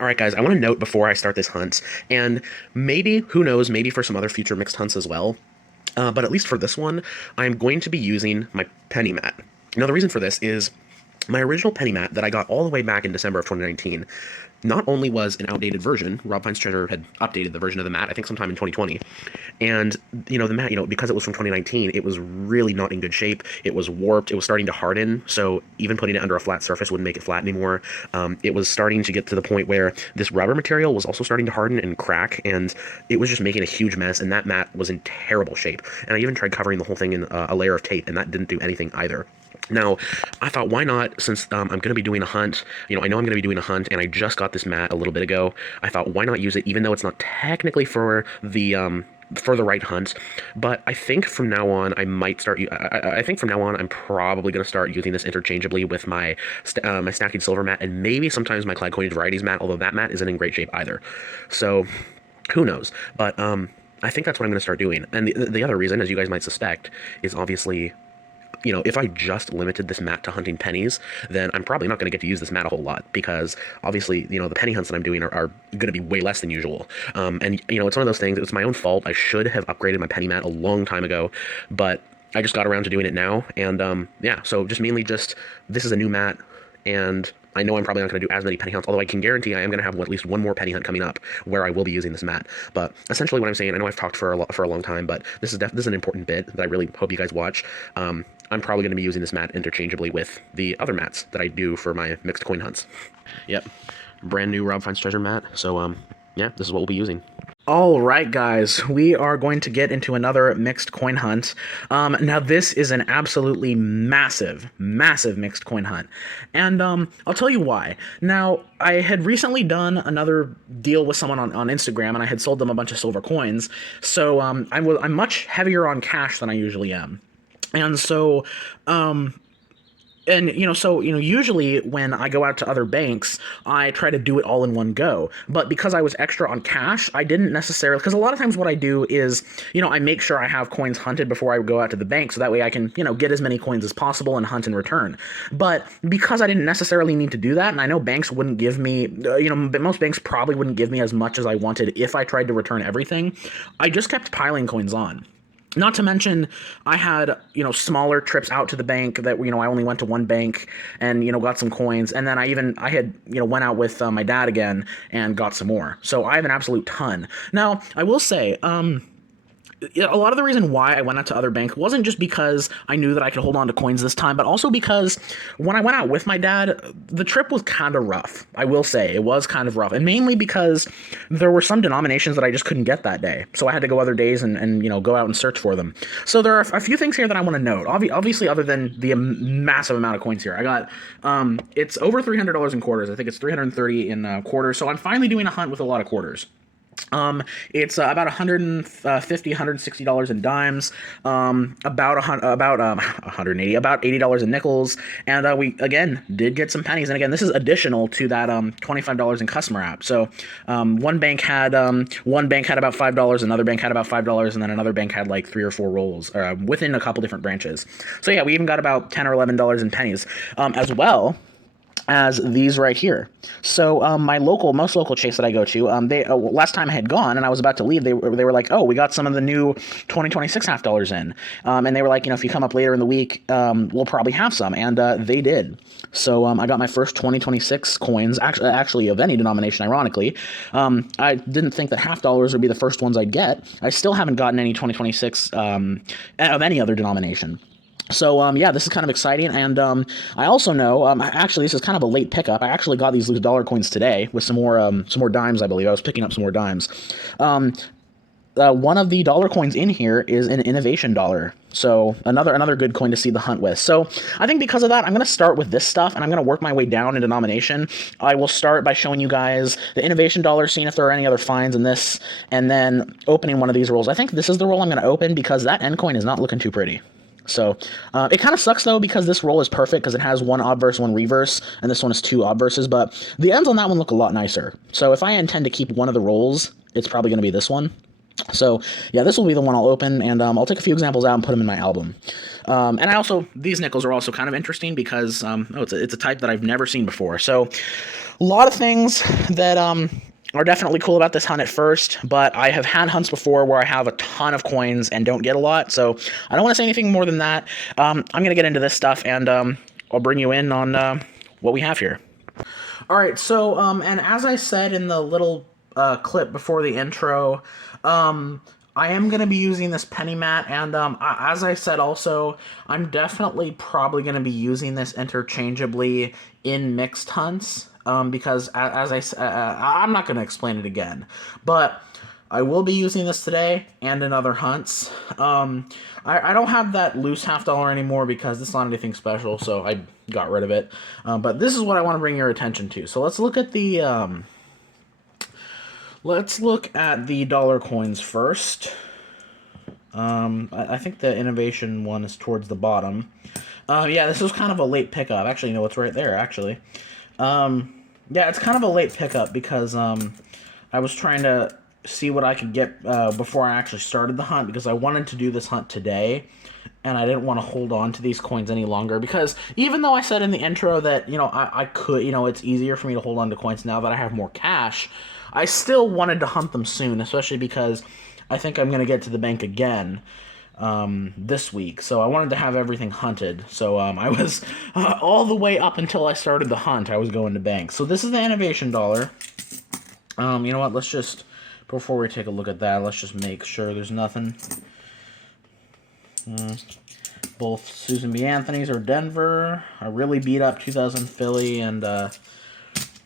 All right, guys, I want to note before I start this hunt, and maybe, who knows, maybe for some other future mixed hunts as well, but at least for this one, I'm going to be using my penny mat. Now, the reason for this is my original penny mat that I got all the way back in December of 2019 not only was an outdated version. Rob Finds Treasure had updated the version of the mat, I think sometime in 2020. And, the mat, because it was from 2019, it was really not in good shape. It was warped. It was starting to harden. So even putting it under a flat surface wouldn't make it flat anymore. It was starting to get to the point where this rubber material was also starting to harden and crack. And it was just making a huge mess. And that mat was in terrible shape. And I even tried covering the whole thing in a layer of tape, and that didn't do anything either. Now, I thought, why not, since I'm going to be doing a hunt, I know I'm going to be doing a hunt, and I just got this mat a little bit ago. I thought, why not use it, even though it's not technically for the right hunt. But I think from now on, I might start. I think from now on, I'm probably going to start using this interchangeably with my my Stacking Silver mat, and maybe sometimes my Clad Coinage Varieties mat, although that mat isn't in great shape either. So, who knows? But I think that's what I'm going to start doing. And the other reason, as you guys might suspect, is obviously, if I just limited this mat to hunting pennies, then I'm probably not going to get to use this mat a whole lot, because obviously, the penny hunts that I'm doing are going to be way less than usual. And, it's one of those things, it's my own fault. I should have upgraded my penny mat a long time ago, but I just got around to doing it now. And, yeah, so just mainly just, this is a new mat, and I know I'm probably not going to do as many penny hunts, although I can guarantee I am going to have at least one more penny hunt coming up where I will be using this mat. But essentially what I'm saying, I know I've talked for a long time, but this is an important bit that I really hope you guys watch. I'm probably going to be using this mat interchangeably with the other mats that I do for my mixed coin hunts. Yep, brand new Rob Finds Treasure mat. So yeah, this is what we'll be using. All right, guys, we are going to get into another mixed coin hunt. Now, this is an absolutely massive mixed coin hunt, and I'll tell you why. Now, I had recently done another deal with someone on Instagram, and I had sold them a bunch of silver coins, so I'm much heavier on cash than I usually am. And so, usually when I go out to other banks, I try to do it all in one go. But because I was extra on cash, I didn't necessarily, because a lot of times what I do is, I make sure I have coins hunted before I go out to the bank, so that way I can, get as many coins as possible and hunt in return. But because I didn't necessarily need to do that, and I know banks wouldn't give me, most banks probably wouldn't give me as much as I wanted if I tried to return everything, I just kept piling coins on. Not to mention, I had, smaller trips out to the bank that, I only went to one bank and, got some coins. And then I had, went out with my dad again and got some more. So I have an absolute ton. Now, I will say, a lot of the reason why I went out to other banks wasn't just because I knew that I could hold on to coins this time, but also because when I went out with my dad, the trip was kind of rough. I will say it was kind of rough, and mainly because there were some denominations that I just couldn't get that day, so I had to go other days and go out and search for them. So there are a few things here that I want to note. Obviously, other than the massive amount of coins here, I got it's over $300 in quarters. I think it's 330 in quarters. So I'm finally doing a hunt with a lot of quarters. It's about $150, $160 in dimes, about $180, about $80 in nickels, and we again did get some pennies. And again, this is additional to that $25 in customer app. So one bank had about $5, another bank had about $5, and then another bank had like 3 or 4 rolls within a couple different branches. So yeah, we even got about $10 or $11 in pennies as well as these right here. So my most local chase that I go to, they last time I had gone and I was about to leave, they were like, oh, we got some of the new 2026 half dollars in, and they were like, if you come up later in the week, we'll probably have some, and they did. So I got my first 2026 coins, actually of any denomination, ironically. I didn't think that half dollars would be the first ones I'd get. I still haven't gotten any 2026 of any other denomination. So, yeah, this is kind of exciting, and I also know, actually, this is kind of a late pickup. I actually got these loose dollar coins today with some more dimes, I believe. I was picking up some more dimes. One of the dollar coins in here is an innovation dollar, so another good coin to see the hunt with. So I think because of that, I'm going to start with this stuff, and I'm going to work my way down in denomination. I will start by showing you guys the innovation dollar, seeing if there are any other finds in this, and then opening one of these rolls. I think this is the roll I'm going to open because that end coin is not looking too pretty. So it kind of sucks, though, because this roll is perfect because it has one obverse, one reverse, and this one is 2 obverses, but the ends on that one look a lot nicer. So if I intend to keep one of the rolls, it's probably going to be this one. So yeah, this will be the one I'll open, and I'll take a few examples out and put them in my album. And I also, these nickels are also kind of interesting because it's a type that I've never seen before. So a lot of things that are definitely cool about this hunt at first, but I have had hunts before where I have a ton of coins and don't get a lot, so I don't want to say anything more than that. I'm gonna get into this stuff, and I'll bring you in on what we have here. All right, so and as I said in the little clip before the intro, I am going to be using this penny mat, and as I said also, I'm definitely probably going to be using this interchangeably in mixed hunts, because I'm not going to explain it again, but I will be using this today and in other hunts. I don't have that loose $50 anymore because it's not anything special, so I got rid of it. But this is what I want to bring your attention to. So let's look at the dollar coins first. I think the innovation one is towards the bottom. Yeah, this was kind of a late pickup. Actually, no, it's right there. Actually, yeah, it's kind of a late pickup because I was trying to see what I could get before I actually started the hunt, because I wanted to do this hunt today, and I didn't want to hold on to these coins any longer, because even though I said in the intro that, you know, I could, you know, it's easier for me to hold on to coins now that I have more cash, I still wanted to hunt them soon, especially because I think I'm going to get to the bank again this week, so I wanted to have everything hunted. So I was all the way up until I started the hunt, I was going to bank. So this is the innovation dollar. You know what, let's just, before we take a look at that, let's just make sure there's nothing. Both Susan B. Anthony's are Denver. I really beat up 2000 Philly and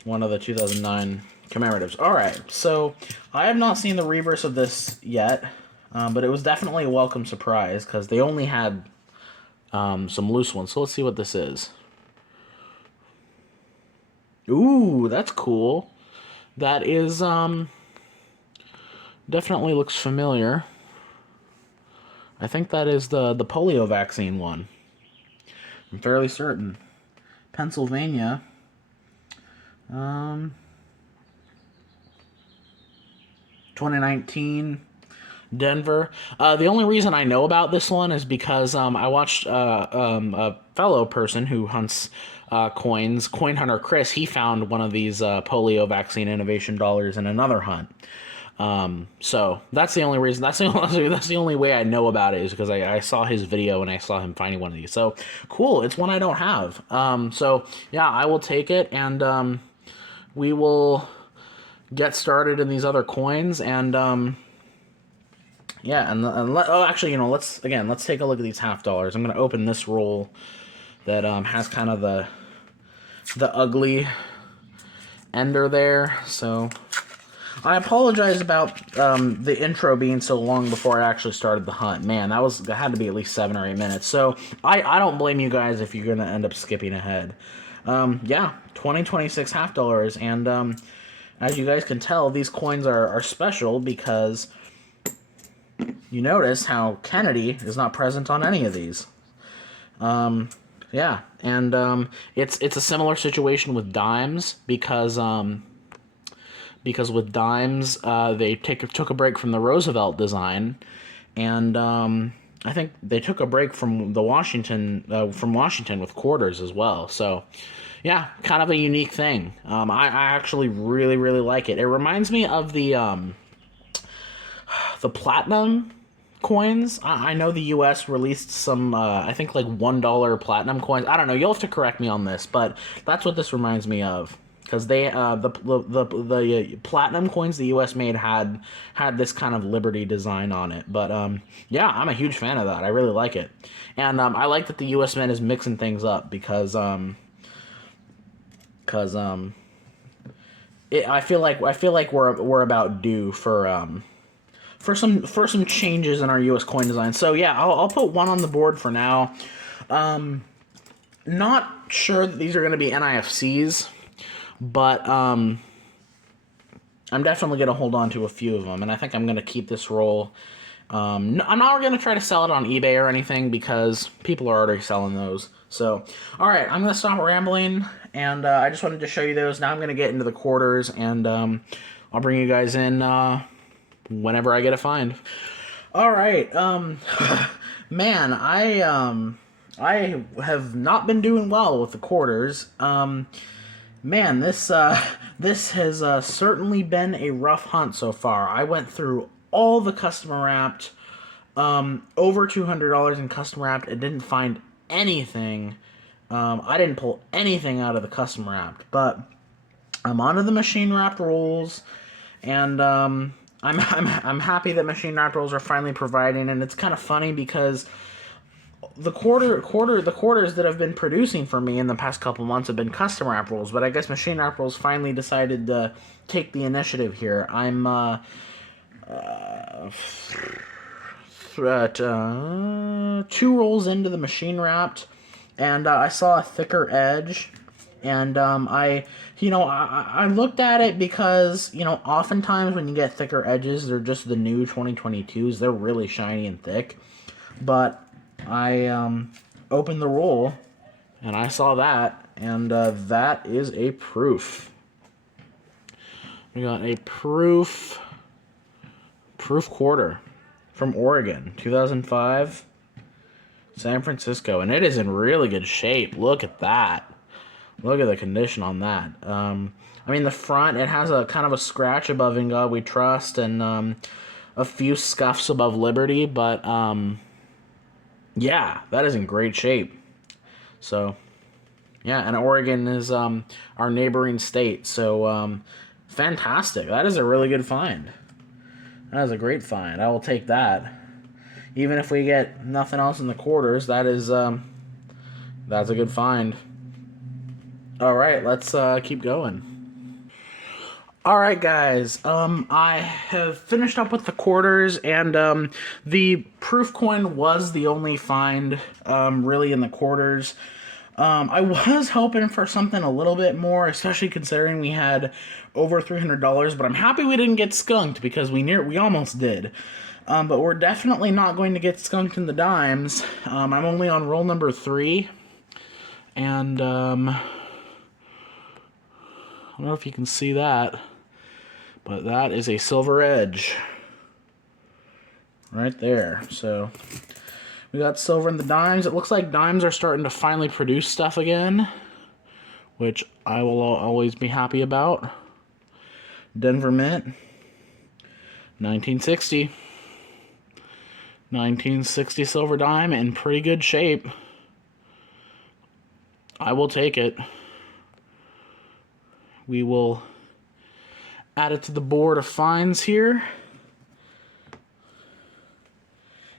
one of the 2009 commemoratives. Alright, so I have not seen the reverse of this yet, but it was definitely a welcome surprise because they only had some loose ones. So let's see what this is. Ooh, that's cool. That is, definitely looks familiar. I think that is the polio vaccine one. I'm fairly certain. Pennsylvania. 2019. Denver. The only reason I know about this one is because I watched a fellow person who hunts coins, Coin Hunter Chris. He found one of these polio vaccine innovation dollars in another hunt. So that's the only reason. That's the only way I know about it, is because I saw his video and I saw him finding one of these. So cool. It's one I don't have. So yeah, I will take it, and we will get started in these other coins, and yeah, actually, you know, let's take a look at these $50. I'm gonna open this roll that has kind of the ugly ender there. So I apologize about the intro being so long before I actually started the hunt. Man, that had to be at least 7 or 8 minutes. So I don't blame you guys if you're gonna end up skipping ahead. Yeah, 2026 $50, and as you guys can tell, these coins are special because you notice how Kennedy is not present on any of these. Yeah, and it's a similar situation with dimes, because with dimes they took a break from the Roosevelt design, and I think they took a break from the Washington with quarters as well. So yeah, kind of a unique thing. I actually really like it. It reminds me of the platinum coins. I know the U.S. released some, I think like $1 platinum coins. I don't know. You'll have to correct me on this, but that's what this reminds me of. Because they, the platinum coins the U.S. made had this kind of Liberty design on it. But yeah, I'm a huge fan of that. I really like it, and I like that the U.S. Mint is mixing things up because I feel like we're about due for some changes in our U.S. coin design. So yeah, I'll put one on the board for now. Not sure that these are going to be NIFCs, but I'm definitely going to hold on to a few of them, and I think I'm going to keep this roll. I'm not going to try to sell it on eBay or anything because people are already selling those. So, all right, I'm going to stop rambling, and I just wanted to show you those. Now I'm going to get into the quarters, and I'll bring you guys in whenever I get a find. All right, man, I have not been doing well with the quarters. Man, this has certainly been a rough hunt so far. I went through all the custom wrapped, over $200 in custom wrapped, and didn't find anything. I didn't pull anything out of the custom wrapped, but I'm onto the machine wrapped rolls, and I'm happy that machine wrapped rolls are finally providing. And it's kind of funny because the quarters that have been producing for me in the past couple months have been custom wrap rolls, but I guess machine wrap rolls finally decided to take the initiative here. I'm at 2 rolls into the machine wrapped, and I saw a thicker edge, and I looked at it because oftentimes when you get thicker edges, they're just the new 2022s. They're really shiny and thick, but I opened the roll and I saw that, and that is a proof. We got a proof quarter from Oregon, 2005, San Francisco, and it is in really good shape. Look at that. Look at the condition on that. I mean, the front, it has a kind of a scratch above "In God We Trust" and a few scuffs above "Liberty," but yeah, that is in great shape. So, yeah, and Oregon is our neighboring state, so fantastic. That is a really good find. That is a great find. I will take that. Even if we get nothing else in the quarters, that's a good find. All right, let's keep going. All right, guys. I have finished up with the quarters, and the proof coin was the only find really in the quarters. I was hoping for something a little bit more, especially considering we had over $300. But I'm happy we didn't get skunked because we almost did. But we're definitely not going to get skunked in the dimes. I'm only on roll number 3, and I don't know if you can see that, but that is a silver edge right there. So we got silver in the dimes. It looks like dimes are starting to finally produce stuff again, which I will always be happy about. Denver Mint, 1960. 1960 silver dime in pretty good shape. I will take it. We will add it to the board of finds here.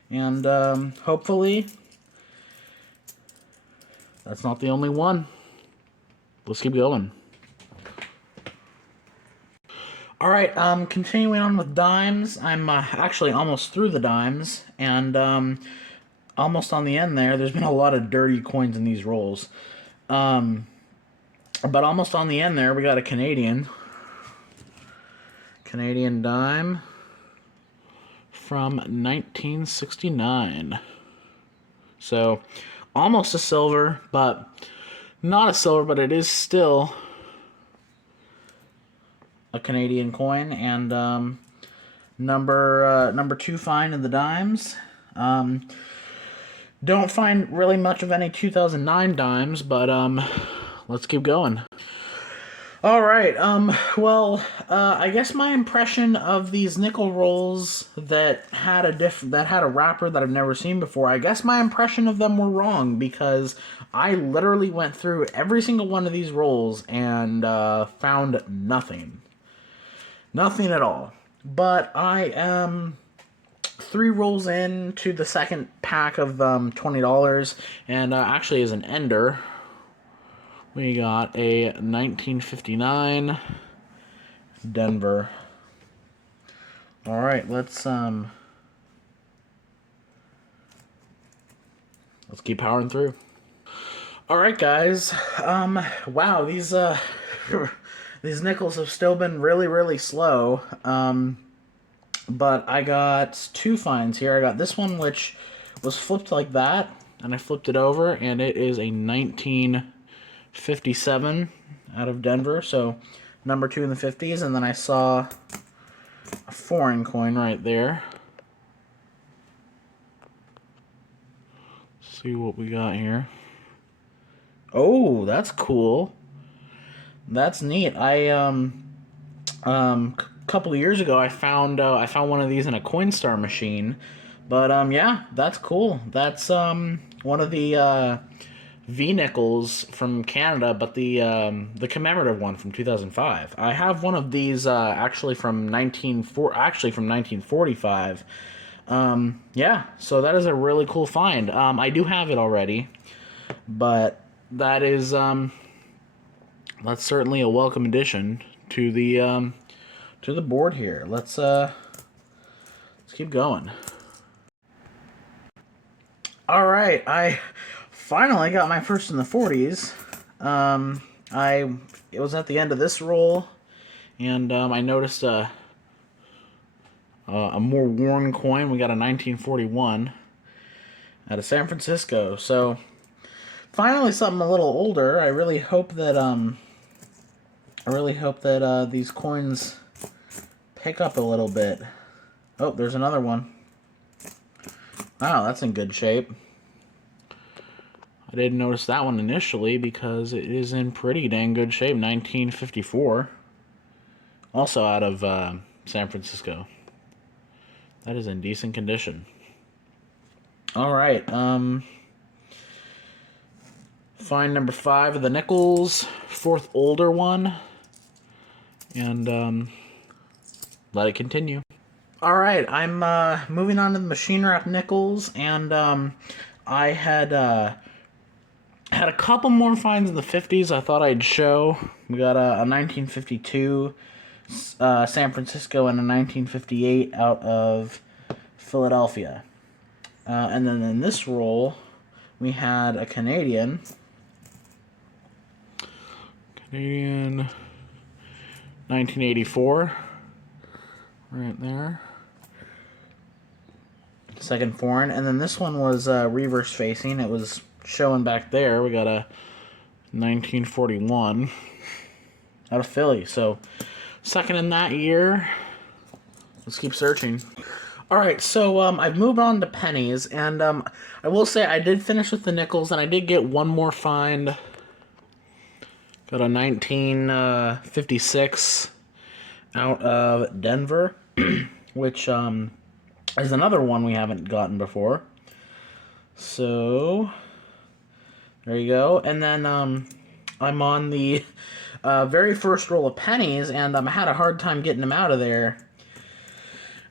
And hopefully that's not the only one. Let's keep going. All right, continuing on with dimes. I'm actually almost through the dimes, and almost on the end there. There's been a lot of dirty coins in these rolls. But almost on the end there, we got a Canadian dime from 1969. So, almost a silver, but not a silver, but it is still a Canadian coin, and number 2 find in the dimes. Don't find really much of any 2009 dimes, but let's keep going. All right. I guess my impression of these nickel rolls that had a wrapper that I've never seen before, I guess my impression of them were wrong, because I literally went through every single one of these rolls and found nothing. Nothing at all. But I am 3 rolls into the second pack of $20, and actually as an ender, we got a 1959 Denver. All right, let's keep powering through. All right, guys. Wow, these these nickels have still been really, really slow. But I got 2 finds here. I got this one, which was flipped like that, and I flipped it over, and it is a 1957 out of Denver, so number 2 in the 50s. And then I saw a foreign coin right there. Let's see what we got here. Oh, that's cool. That's neat. Couple of years ago, I found one of these in a Coinstar machine, but yeah, that's cool. That's one of the V nickels from Canada, but the commemorative one from 2005. I have one of these actually from 1945. Yeah, so that is a really cool find. I do have it already, but that is that's certainly a welcome addition to the board here. Let's keep going. All right, I finally got my first in the 40s. It was at the end of this roll, and I noticed a more worn coin. We got a 1941 out of San Francisco. So finally something a little older. I really hope that these coins pick up a little bit. Oh, there's another one. Wow, that's in good shape. I didn't notice that one initially because it is in pretty dang good shape. 1954. Also out of San Francisco. That is in decent condition. Alright, find number 5 of the nickels. 4th older one. And let it continue. Alright, I'm moving on to the machine wrap nickels, and I had a couple more finds in the 50s I thought I'd show. We got a 1952 San Francisco and a 1958 out of Philadelphia. And then in this roll, we had a Canadian 1984, right there. Second foreign, and then this one was reverse facing. It was showing back there. We got a 1941 out of Philly. So second in that year. Let's keep searching. All right, so I've moved on to pennies, and I will say I did finish with the nickels, and I did get one more find. Got a 1956 out of Denver, which is another one we haven't gotten before. So there you go. And then I'm on the very first roll of pennies, and I had a hard time getting them out of there.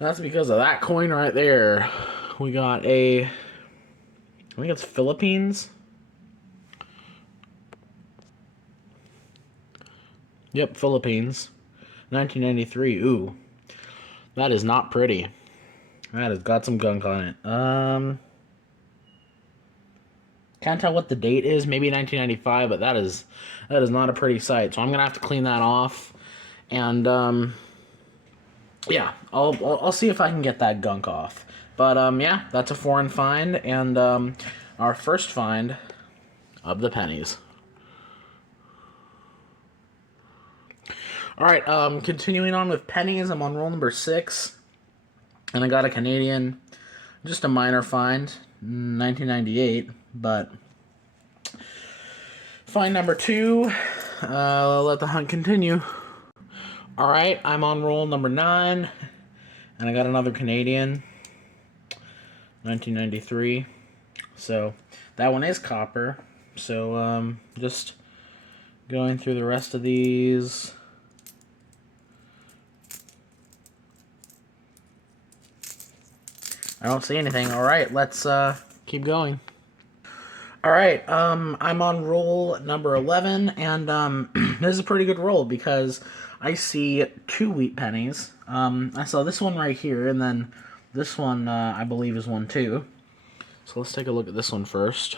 And that's because of that coin right there. We got I think it's Philippines. Yep, Philippines. 1993. Ooh. That is not pretty. That has got some gunk on it. Can't tell what the date is. Maybe 1995, but that is not a pretty sight. So I'm gonna have to clean that off. And yeah, I'll see if I can get that gunk off. But yeah, that's a foreign find, and our first find of the pennies. All right, continuing on with pennies, I'm on roll number 6, and I got a Canadian, just a minor find, 1998, but find number 2. Let the hunt continue. All right, I'm on roll number 9, and I got another Canadian, 1993. So that one is copper. So just going through the rest of these. I don't see anything. All right, let's keep going. All right, I'm on roll number 11, and this is a pretty good roll because I see 2 wheat pennies. I saw this one right here, and then this one I believe is one too. So let's take a look at this one first.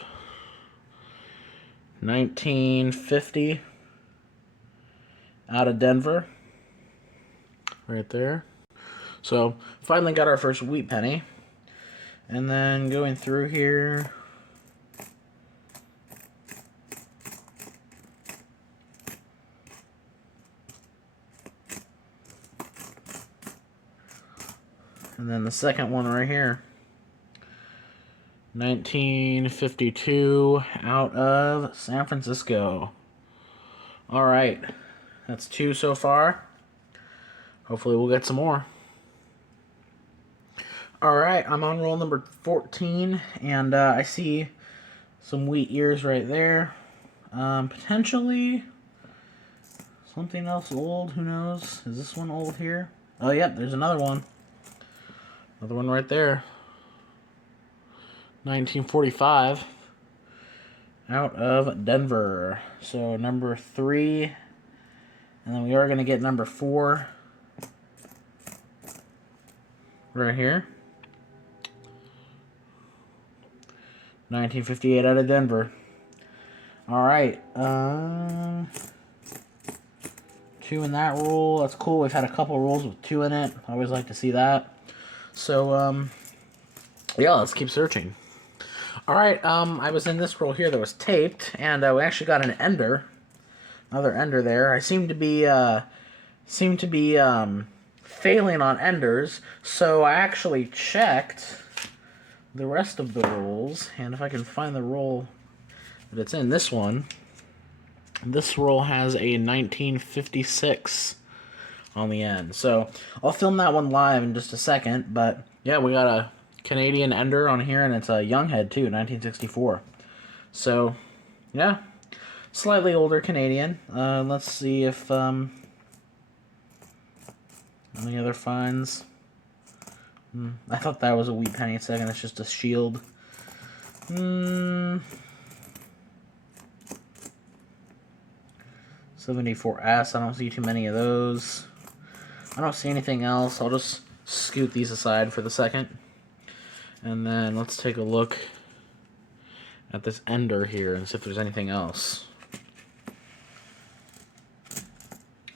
1950 out of Denver, right there. So finally got our first wheat penny. And then going through here, And then the second one right here. 1952 out of San Francisco. All right. That's 2 so far. Hopefully we'll get some more. All right, I'm on roll number 14, and I see some wheat ears right there. Potentially something else old. Who knows? Is this one old here? Oh, yep, there's another one. Another one right there. 1945 out of Denver. So number 3, and then we are going to get number 4 right here. 1958 out of Denver. All right. 2 in that roll. That's cool. We've had a couple rolls with 2 in it. I always like to see that. So, yeah, let's keep searching. All right. I was in this roll here that was taped, and we actually got an ender. Another ender there. I seem to be failing on enders, so I actually checked the rest of the rolls, and if I can find the roll that it's in, this roll has a 1956 on the end. So I'll film that one live in just a second, but yeah, we got a Canadian ender on here, and it's a Younghead too, 1964. So yeah, slightly older Canadian. Let's see if any other finds. I thought that was a wheat penny a second. It's just a shield. 74S. I don't see too many of those. I don't see anything else. I'll just scoot these aside for the second. And then let's take a look at this ender here and see if there's anything else.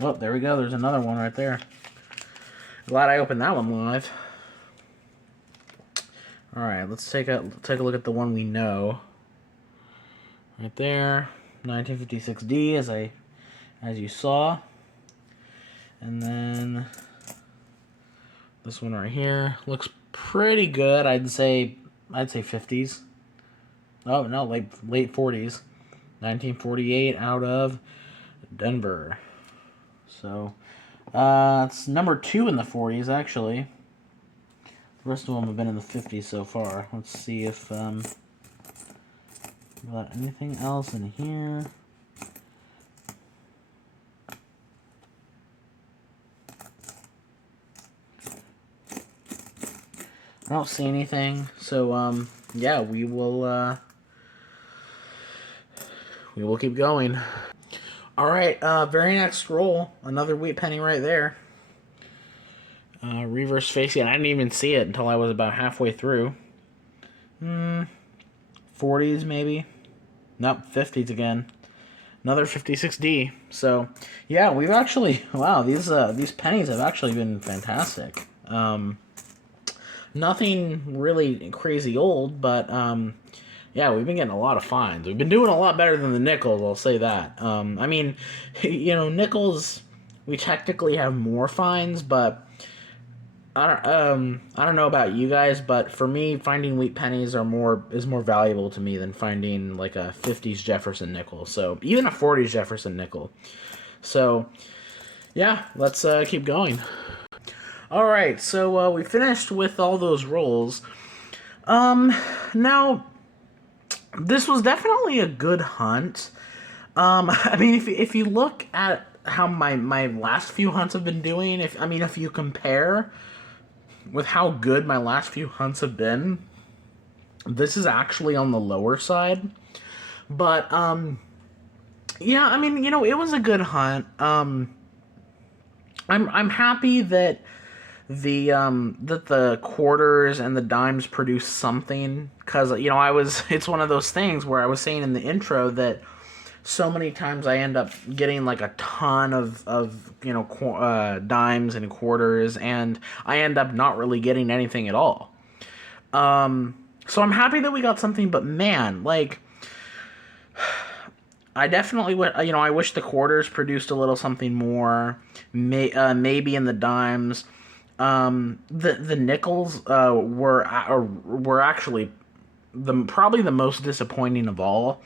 Oh, there we go. There's another one right there. Glad I opened that one live. All right, let's take a look at the one we know. Right there, 1956D, as you saw, and then this one right here looks pretty good. I'd say 50s. Oh no, late 40s, 1948 out of Denver. So it's number 2 in the 40s actually. The rest of them have been in the 50s so far. Let's see if got anything else in here. I don't see anything. So yeah, we will keep going. All right, very next roll, another wheat penny right there. Reverse facing. I didn't even see it until I was about halfway through. 40s maybe. Nope, 50s again. Another 56D. So yeah, we've actually, wow, these pennies have actually been fantastic. Nothing really crazy old, but yeah, we've been getting a lot of finds. We've been doing a lot better than the nickels, I'll say that. I mean, you know, nickels, we technically have more finds, but I don't know about you guys, but for me, finding wheat pennies is more valuable to me than finding like a 50s Jefferson nickel. So even a 40s Jefferson nickel. So yeah, let's keep going. All right, so we finished with all those rolls. Now this was definitely a good hunt. I mean, if you look at how my last few hunts have been doing, if you compare with how good my last few hunts have been, this is actually on the lower side. But yeah, I mean, you know, it was a good hunt. I'm happy that the quarters and the dimes produce something, because you know, it's one of those things where I was saying in the intro that so many times I end up getting like a ton of you know, dimes and quarters, and I end up not really getting anything at all. So I'm happy that we got something, but man, like, I definitely would, you know, I wish the quarters produced a little something more, maybe in the dimes. The nickels were actually the probably the most disappointing of all.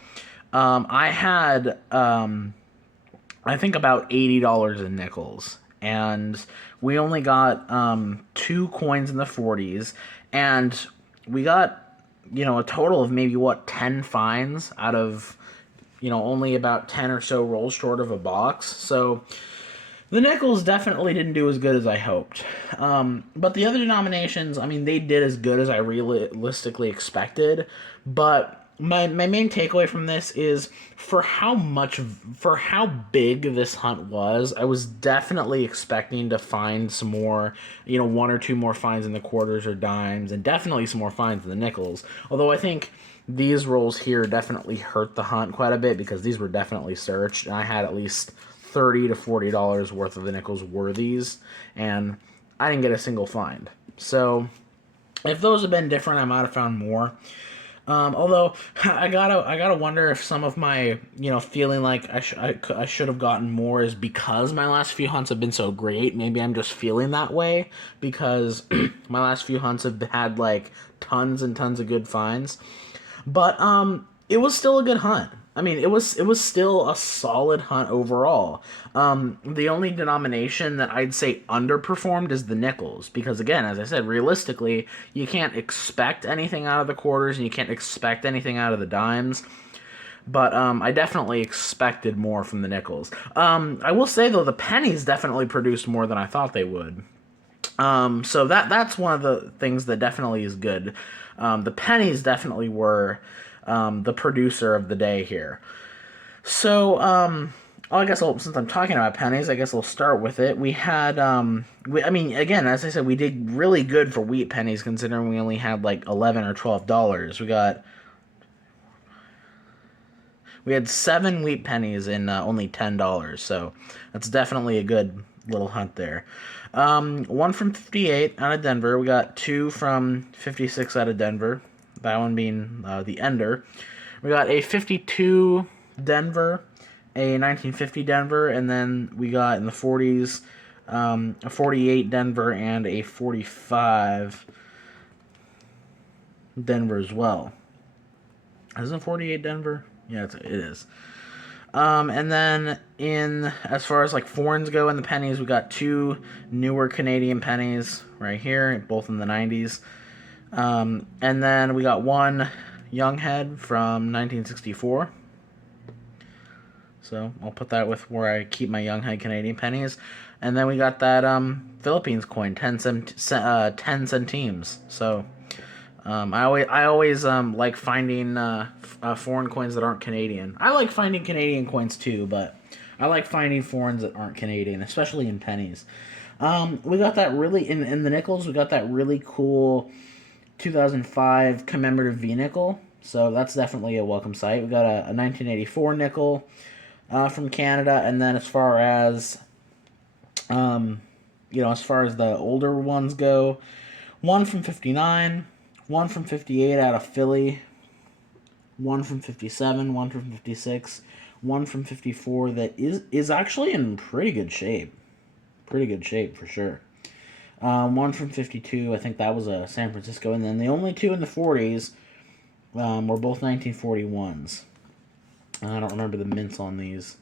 I had I think about $80 in nickels, and we only got two coins in the 40s, and we got a total of maybe what 10 finds out of only about 10 or so rolls short of a box. So the nickels definitely didn't do as good as I hoped. But the other denominations, I mean, they did as good as I realistically expected. But my main takeaway from this is for how big this hunt was, I was definitely expecting to find some more, one or two more finds in the quarters or dimes, and definitely some more finds in the nickels. Although I think these rolls here definitely hurt the hunt quite a bit because these were definitely searched, and I had at least $30 to $40 worth of the nickels were these, and I didn't get a single find. So if those had been different, I might have found more. Although I gotta wonder if some of my feeling like I should have gotten more is because my last few hunts have been so great. Maybe I'm just feeling that way because my last few hunts have had like tons and tons of good finds. But it was still a good hunt. I mean, it was still a solid hunt overall. The only denomination that I'd say underperformed is the nickels because, again, as I said, realistically, you can't expect anything out of the quarters and you can't expect anything out of the dimes. But I definitely expected more from the nickels. I will say though, the pennies definitely produced more than I thought they would. So that's one of the things that definitely is good. The pennies definitely were the producer of the day here. So, I guess since I'm talking about pennies, I guess I'll start with it. We had, I mean, again, as I said, we did really good for wheat pennies considering we only had like $11 or $12. We had 7 wheat pennies in only $10, so that's definitely a good little hunt there. One from 58 out of Denver. We got 2 from 56 out of Denver. That one being the Ender. We got a 52 Denver, a 1950 Denver, and then we got in the 40s a 48 Denver and a 45 Denver as well. Isn't 48 Denver? Yeah, it is. And then as far as like foreigns go in the pennies, we got 2 newer Canadian pennies right here, both in the 90s. And then we got 1 young head from 1964. So I'll put that with where I keep my young head Canadian pennies. And then we got that Philippines coin, 10 centimes. So I always like finding foreign coins that aren't Canadian. I like finding Canadian coins too, but I like finding foreigns that aren't Canadian, especially in pennies. We got that really in the nickels. We got that really cool 2005 commemorative V nickel. So that's definitely a welcome sight. We got a 1984 nickel from Canada, and then as far as as far as the older ones go, 1 from 59. 1 from 58 out of Philly, 1 from 57, 1 from 56, 1 from 54 that is actually in pretty good shape. Pretty good shape for sure. 1 from 52, I think that was a San Francisco, and then the only 2 in the 40s were both 1941s. I don't remember the mints on these.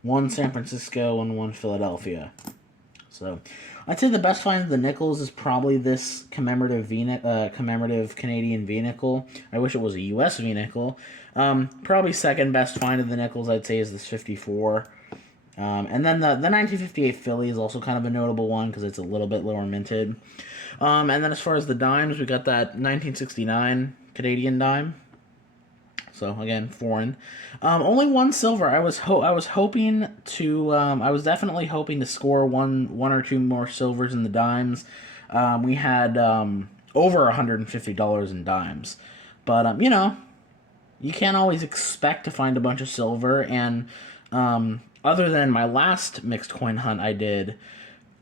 1 San Francisco and 1 Philadelphia. So, I'd say the best find of the nickels is probably this commemorative Canadian V nickel. I wish it was a U.S. V nickel. Probably second best find of the nickels, I'd say, is this 54. And then the 1958 Philly is also kind of a notable one because it's a little bit lower minted. And then as far as the dimes, we got that 1969 Canadian dime. So again, foreign. Only 1 silver. I was hoping to. I was definitely hoping to score one or 2 more silvers in the dimes. We had over $150 in dimes, but you can't always expect to find a bunch of silver. And other than my last mixed coin hunt I did,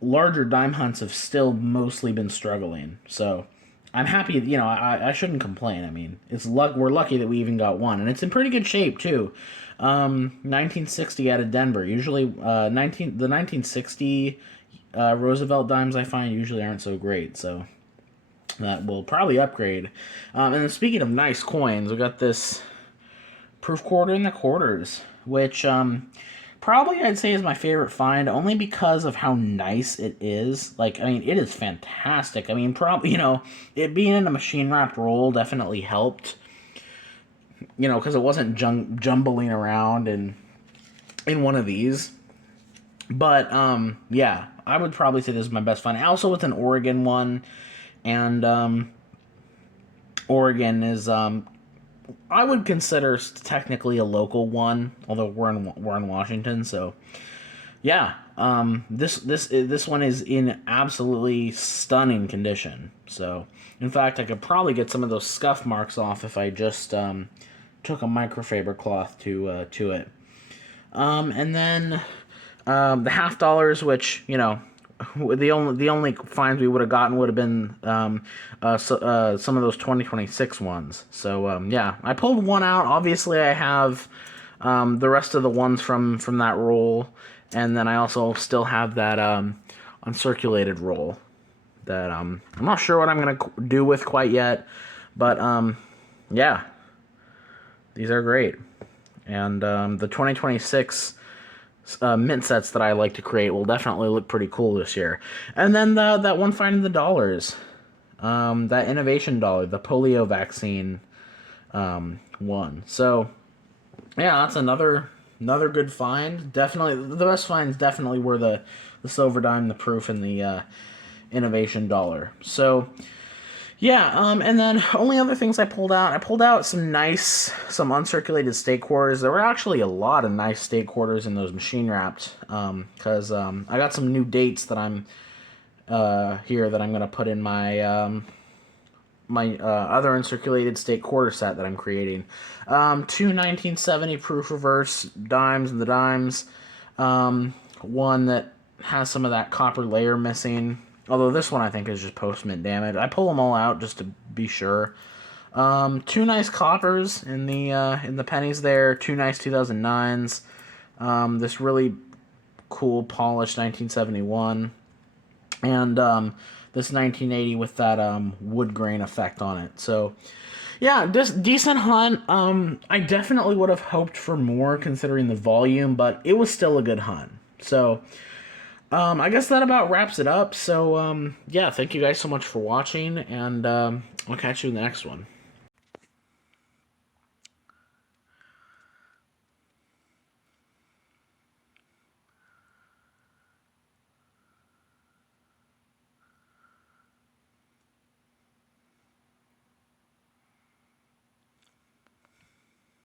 larger dime hunts have still mostly been struggling. So I'm happy, I shouldn't complain. I mean, we're lucky that we even got one, and it's in pretty good shape too. 1960 out of Denver. Usually, the 1960 Roosevelt dimes I find usually aren't so great, so that will probably upgrade. And then speaking of nice coins, we got this proof quarter in the quarters, which probably I'd say is my favorite find, only because of how nice it is. Like, I mean, it is fantastic. I mean, probably, it being in a machine wrapped roll definitely helped, because it wasn't jumbling around in one of these. But yeah, I would probably say this is my best find. Also, it's an Oregon one, and Oregon is I would consider technically a local one, although we're in Washington, so yeah. This one is in absolutely stunning condition. So, in fact, I could probably get some of those scuff marks off if I just took a microfiber cloth to it. And then the half dollars, which the only fines we would have gotten would have been some of those 2026 ones. So yeah, I pulled one out. Obviously, I have the rest of the ones from that roll, and then I also still have that uncirculated roll that I'm not sure what I'm gonna do with quite yet, but yeah, these are great, and the 2026 mint sets that I like to create will definitely look pretty cool this year. And then that one find in the dollars, that innovation dollar, the polio vaccine one. So yeah, that's another good find. Definitely the best finds definitely were the silver dime, the proof, and the innovation dollar. So yeah, and then only other things I pulled out some uncirculated state quarters. There were actually a lot of nice state quarters in those machine wrapped, because I got some new dates that I'm here that I'm gonna put in my my other uncirculated state quarter set that I'm creating. Two 1970 proof reverse dimes and the dimes. One that has some of that copper layer missing. Although this one I think is just post-mint damage. I pull them all out just to be sure. Two nice coppers in the pennies there. Two nice 2009s. This really cool polished 1971. And this 1980 with that wood grain effect on it. So yeah, decent hunt. I definitely would have hoped for more considering the volume, but it was still a good hunt. So I guess that about wraps it up. So, yeah, thank you guys so much for watching, and I'll catch you in the next one.